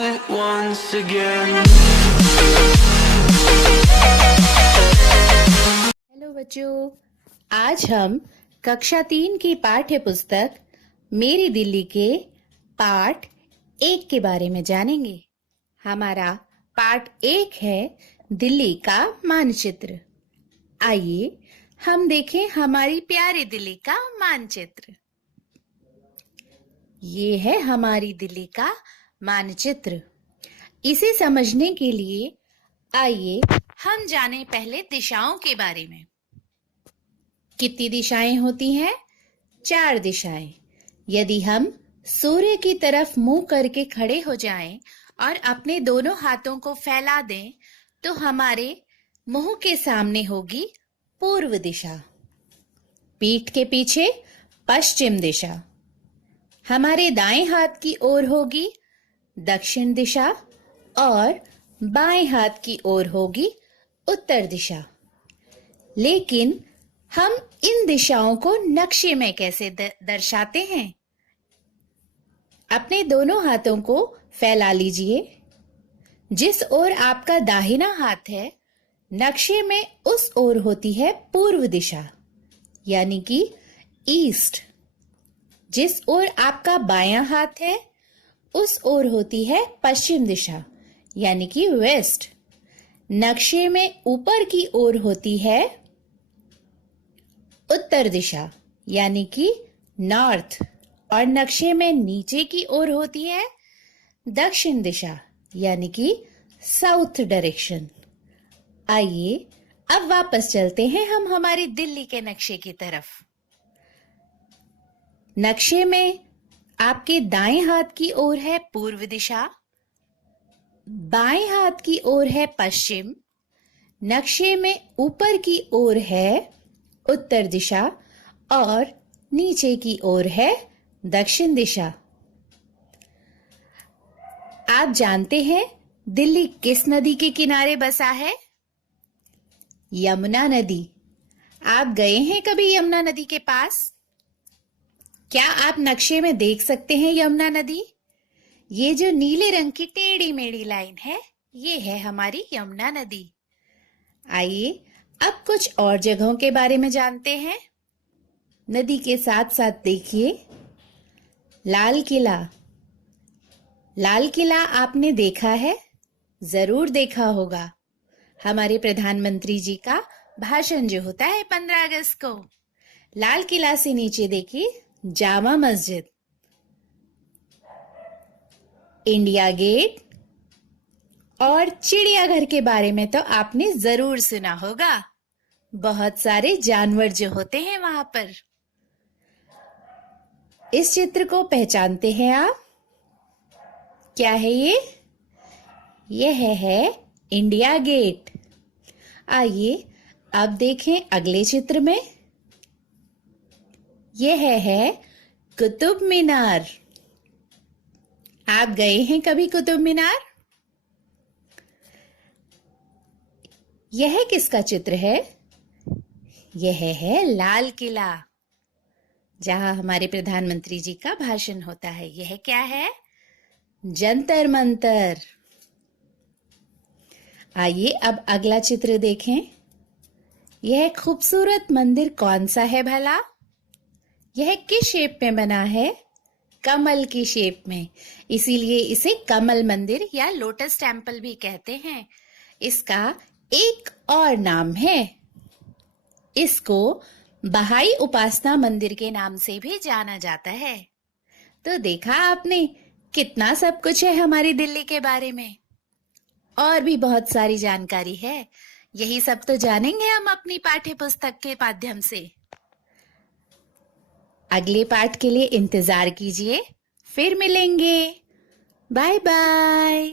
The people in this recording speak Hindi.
once again. हेलो बच्चों, आज हम कक्षा 3 की पाठ्य पुस्तक मेरी दिल्ली के पाठ 1 के बारे में जानेंगे। हमारा पाठ 1 है दिल्ली का मानचित्र। आइए हम देखें हमारी प्यारी दिल्ली का मानचित्र। ये है हमारी दिल्ली का मानचित्र। इसे समझने के लिए आइए हम जानें पहले दिशाओं के बारे में। कितनी दिशाएं होती हैं? 4 दिशाएं। यदि हम सूर्य की तरफ मुंह करके खड़े हो जाएं और अपने दोनों हाथों को फैला दें तो हमारे मुंह के सामने होगी पूर्व दिशा। पीठ के पीछे पश्चिम दिशा। हमारे दाएं हाथ की ओर होगी दक्षिण दिशा और बाएं हाथ की ओर होगी उत्तर दिशा। लेकिन हम इन दिशाओं को नक्शे में कैसे दर्शाते हैं? अपने दोनों हाथों को फैला लीजिए। जिस ओर आपका दाहिना हाथ है, नक्शे में उस ओर होती है पूर्व दिशा, यानी कि ईस्ट। जिस ओर आपका बायां हाथ है, उस ओर होती है पश्चिम दिशा, यानी कि वेस्ट। नक्शे में ऊपर की ओर होती है उत्तर दिशा, यानी कि नॉर्थ, और नक्शे में नीचे की ओर होती है दक्षिण दिशा, यानी कि साउथ डायरेक्शन। आइए अब वापस चलते हैं हम हमारी दिल्ली के नक्शे की तरफ। नक्शे में आपके दाएं हाथ की ओर है पूर्व दिशा, बाएं हाथ की ओर है पश्चिम, नक्शे में ऊपर की ओर है उत्तर दिशा और नीचे की ओर है दक्षिण दिशा। आप जानते हैं दिल्ली किस नदी के किनारे बसा है? यमुना नदी। आप गए हैं कभी यमुना नदी के पास? क्या आप नक्शे में देख सकते हैं यमुना नदी? ये जो नीले रंग की टेढ़ी मेढ़ी लाइन है, ये है हमारी यमुना नदी। आइए अब कुछ और जगहों के बारे में जानते हैं। नदी के साथ साथ देखिए लाल किला। लाल किला आपने देखा है? जरूर देखा होगा। हमारे प्रधानमंत्री जी का भाषण जो होता है 15 अगस्त को। लाल किला से नीचे देखिए जामा मस्जिद, इंडिया गेट और चिड़ियाघर के बारे में तो आपने जरूर सुना होगा। बहुत सारे जानवर जो होते हैं वहां पर। इस चित्र को पहचानते हैं आप? क्या है ये? यह है इंडिया गेट। आइए अब देखें अगले चित्र में। यह है कुतुब मीनार। आप गए हैं कभी कुतुब मीनार? यह किसका चित्र है? यह है लाल किला, जहां हमारे प्रधानमंत्री जी का भाषण होता है। यह क्या है? जंतर मंतर। आइए अब अगला चित्र देखें। यह खूबसूरत मंदिर कौन सा है भला? यह किस शेप में बना है? कमल की शेप में, इसीलिए इसे कमल मंदिर या लोटस टेम्पल भी कहते हैं। इसका एक और नाम है, इसको बहाई उपासना मंदिर के नाम से भी जाना जाता है। तो देखा आपने कितना सब कुछ है हमारी दिल्ली के बारे में। और भी बहुत सारी जानकारी है। यही सब तो जानेंगे हम अपनी पाठ्य पुस्तक के माध्यम से। अगले पाठ के लिए इंतजार कीजिए, फिर मिलेंगे। Bye bye.